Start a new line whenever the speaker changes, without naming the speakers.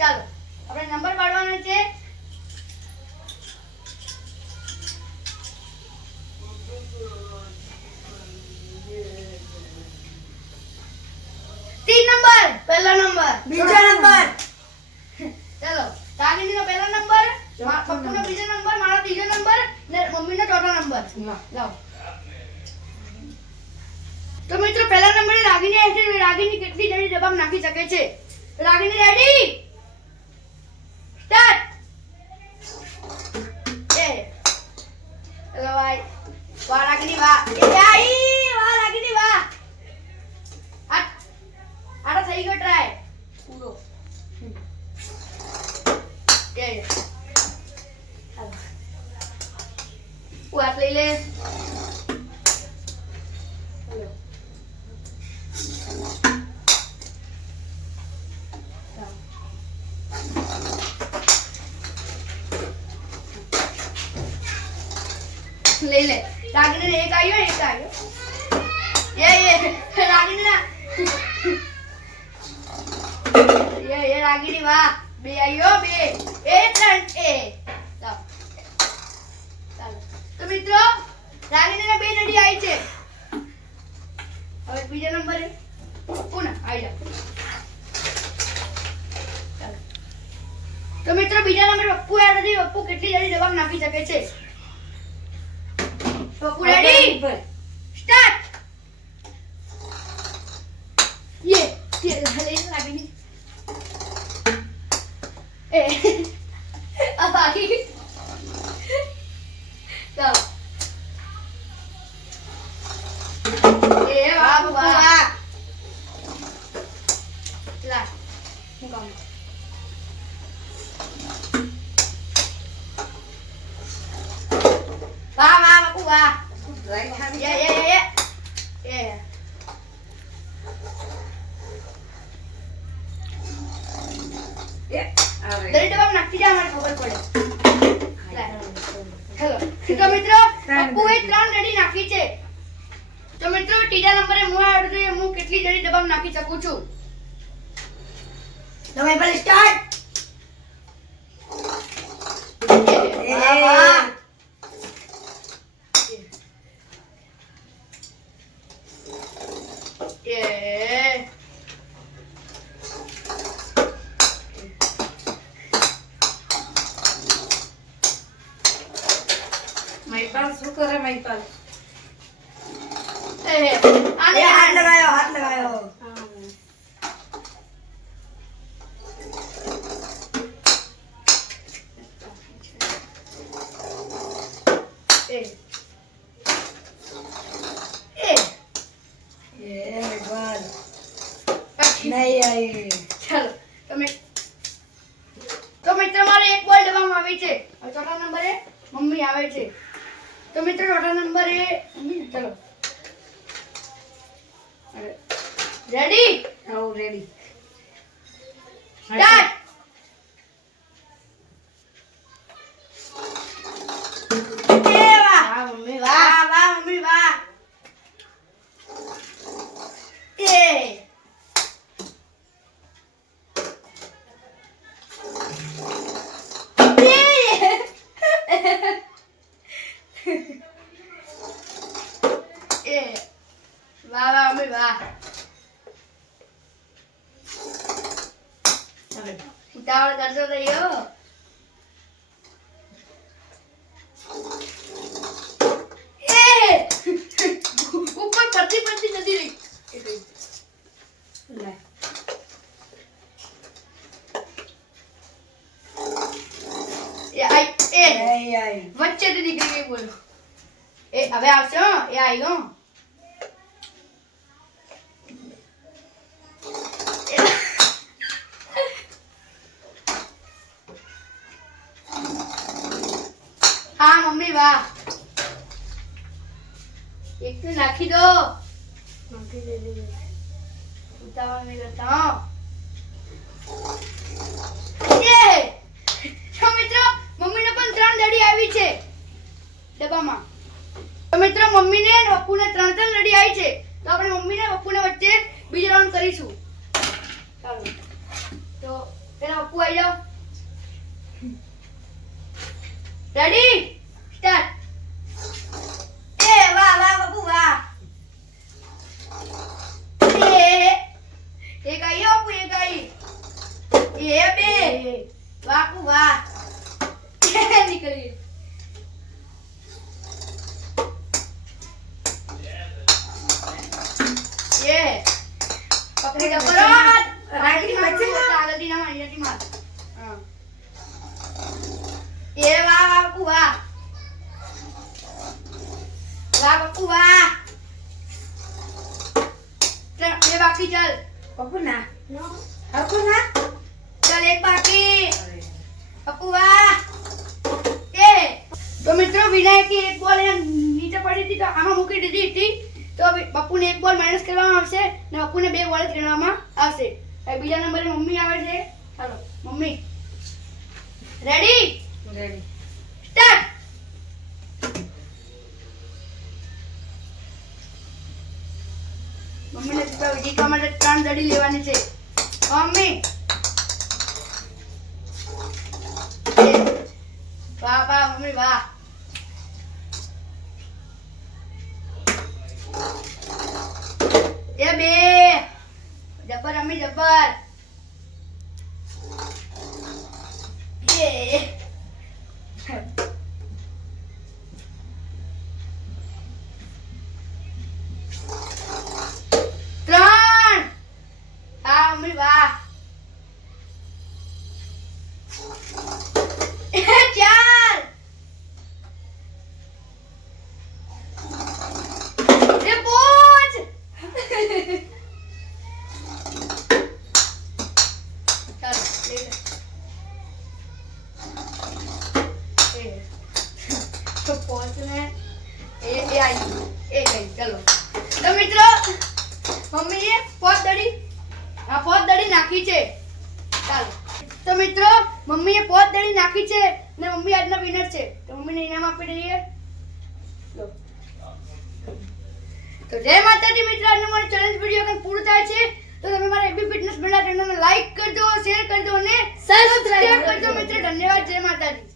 ચાલો. આપણે નંબર પાડવાનો છે. બીજો નંબર. મારો ત્રીજો નંબર ને મમ્મીનો ચોથો નંબર. લાવ. તો મિત્રો પહેલા નંબરે રાગીની રાગીની કેટલી જલ્દી જવાબ નાખી શકે છે? રાગીની રેડી? સ્ટાર્ટ એ ચલો ભાઈ વાહ રાગિણી વાહ એ આઈ વાહ રાગિણી વાહ આ આ તો થઈ ગયો ટ્રાય પૂરો એ. વાત લઈ લે લઈ લે. રાગીને એક આવ્યો એક આવ્યો એ એ, રાગીને ના એ એ, રાગીની વાહ. બે આવ્યો બે. એ, ત્રણ, એ. ચાલો. તો મિત્રો, રાગીને બે નડી આવી છે. હવે બીજા નંબરે પુનઃ આવી જાવ. તો મિત્રો, બીજા નંબરે પપ્પુ આ નથી, પપ્પુ કેટલી જલ્દી જવાબ નાખી શકે છે. પપ્પુ રેડી સ્ટાર્ટ યે યે લઈ લાગી એ આ બાકી ચાલો એ વાહ વાહ લા હું કામ વાહ વાહ બાપુ વાહ યે યે યે યે યે દરેક જવાબ નાખી જા મને ખબર પડે હેલો તો મિત્રો પપ્પુએ ત્રણ રેડી નાખી છે તો મિત્રો ત્રીજા નંબરે હું આવ્યો છું હું કેટલી જલ્દી જવાબ નાખી શકું છું?
તમે પહેલા સ્ટાર્ટ
મહિપાલ શું કરે મહિપાલ
એ આને
એ હાથ લગાયો હાથ લગાયો
એ એ
એ ભગવાન
પછી
નહીં આવી
ચાલો તમે તો મિત્ર મારે એક બોલ દેવામાં આવી છે. હવે ચોથા નંબરે મમ્મી આવે છે. તો મિત્ર ચોથા નંબરે મમ્મી ચલો. રેડી
આવું રેડી
સ્ટાર્ટ એ વાહ
વાહ મમ્મી
વાહ વાહ મમ્મી વાહ એ એ વાહ વાહ મમ્મી વાહ ઉતાવળ કરશો તો યો ઉપર પડતી પડતી નથી રહી.
લે.
વચ્ચેથી નીકળી ગઈ બોલો. એ હવે આવશે એ આવી ગયો હા મમ્મી વાહ એક તો નાખી દો. ઉતાવળ નહીં કરતા. તો મિત્રો મમ્મીને પણ ત્રણ દડી આવી છે. ડબ્બામાં. તો મિત્રો મમ્મીને અને પપ્પુને ત્રણ ત્રણ લડી આવી છે. તો આપણે મમ્મીને પપ્પુને વચ્ચે બીજો રાઉન્ડ કરીશું. ચાલો. તો પેલા પપ્પુ આવી જાઓ. રેડી સ્ટાર્ટ એ વાહ વાહ બાબુ એ એક આઈ બાપુ એક
એ બે બાપુ
એ પકડી ડબરો રાખી મચ્છી આગળ એ વાહ બાપુ વાહ ચાલ, બે બાકી, ચાલ.
પપ્પુ ના. હરખું ના.
ચાલ, એક બાકી. બાપુ, વાહ! એ! તો મિત્રો, વિનાયકે એક બોલ નીચે પડી હતી, તો આમાં મૂકી દીધી હતી. તો પપ્પુને એક બોલ માઇનસ કરવામાં આવશે ને પપ્પુને બે બોલ ખેડવામાં આવશે. બીજા નંબરે મમ્મી આવે છે. ચાલો મમ્મી. રેડી
રેડી
ત્રણ દડી લેવાની છે. વાહ વાહ મમ્મી વાહ. એ બે. જબર અમી જબ્બર. એ આવી એ ગઈ ચલો. તો મિત્રો મમ્મીએ પોત દડી આ પોત દડી નાખી છે. ચાલો. તો મિત્રો મમ્મીએ પોત દડી નાખી છે ને મમ્મી આજના વિનર છે. તો મમ્મીને ઇનામ આપી દઈએ. તો જય માતાજી મિત્રો આજનો મારો ચેલેન્જ વીડિયો કંઈક પૂરું થાય છે. તો તમે મારા એબી ફિટનેસ બેલા ચેનલને લાઈક કરજો શેર કરજો અને સબસ્ક્રાઇબ કરજો. મિત્રો. ધન્યવાદ જય માતાજી.